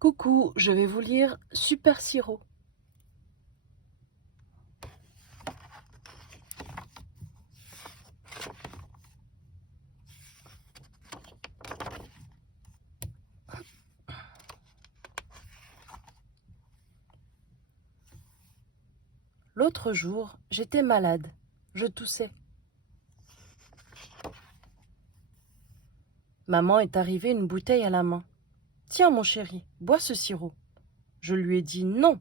Coucou, je vais vous lire Super Sirop. L'autre jour, j'étais malade. Je toussais. Maman est arrivée une bouteille à la main. Tiens, mon chéri, bois ce sirop. Je lui ai dit non,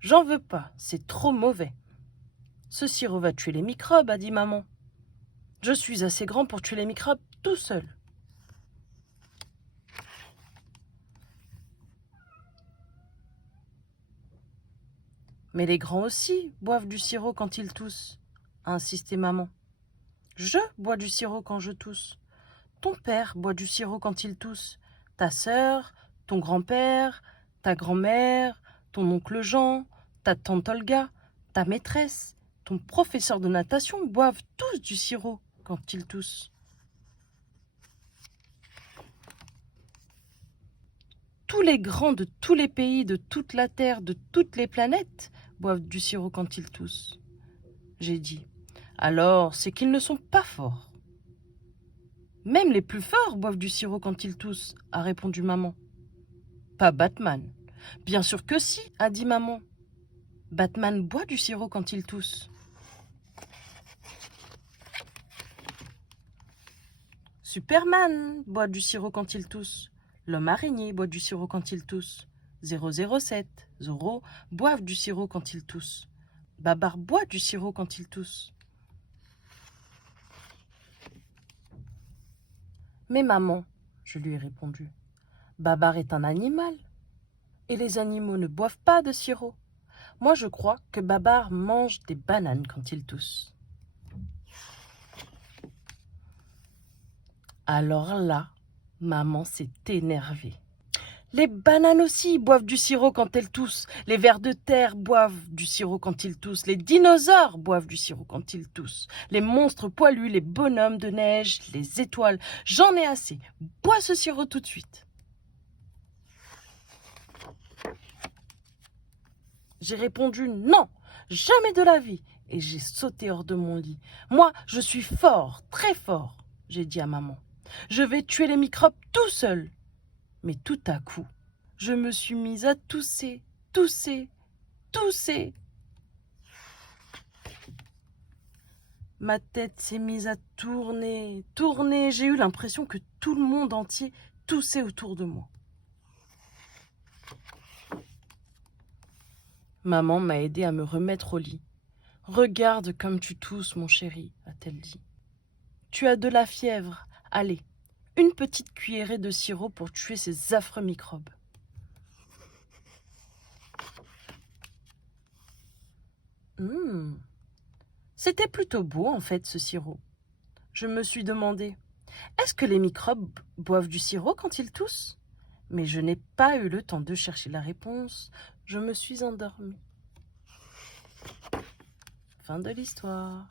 j'en veux pas, c'est trop mauvais. Ce sirop va tuer les microbes, a dit maman. Je suis assez grand pour tuer les microbes tout seul. Mais les grands aussi boivent du sirop quand ils toussent, a insisté maman. Je bois du sirop quand je tousse. Ton père boit du sirop quand il tousse. Ta sœur, ton grand-père, ta grand-mère, ton oncle Jean, ta tante Olga, ta maîtresse, ton professeur de natation boivent tous du sirop quand ils toussent. Tous les grands de tous les pays, de toute la terre, de toutes les planètes boivent du sirop quand ils toussent. J'ai dit, alors c'est qu'ils ne sont pas forts. Même les plus forts boivent du sirop quand ils toussent, a répondu maman. Pas Batman. Bien sûr que si, a dit maman. Batman boit du sirop quand il tousse. Superman boit du sirop quand il tousse. L'homme araignée boit du sirop quand il tousse. 007, Zorro boivent du sirop quand ils toussent. Babar boit du sirop quand il tousse. Mais maman, je lui ai répondu, Babar est un animal. Et les animaux ne boivent pas de sirop. Moi, je crois que Babar mange des bananes quand il tousse. Alors là, maman s'est énervée. Les bananes aussi boivent du sirop quand elles toussent. Les vers de terre boivent du sirop quand ils toussent. Les dinosaures boivent du sirop quand ils toussent. Les monstres poilus, les bonhommes de neige, les étoiles. J'en ai assez. Bois ce sirop tout de suite. J'ai répondu non, jamais de la vie. Et j'ai sauté hors de mon lit. Moi, je suis fort, très fort, j'ai dit à maman. Je vais tuer les microbes tout seul. Mais tout à coup, je me suis mise à tousser, tousser, tousser. Ma tête s'est mise à tourner, tourner. J'ai eu l'impression que tout le monde entier toussait autour de moi. Maman m'a aidé à me remettre au lit. Regarde comme tu tousses, mon chéri, a-t-elle dit. Tu as de la fièvre. Allez, une petite cuillerée de sirop pour tuer ces affreux microbes. C'était plutôt beau en fait ce sirop. Je me suis demandé, est-ce que les microbes boivent du sirop quand ils toussent? Mais je n'ai pas eu le temps de chercher la réponse. Je me suis endormie. Fin de l'histoire.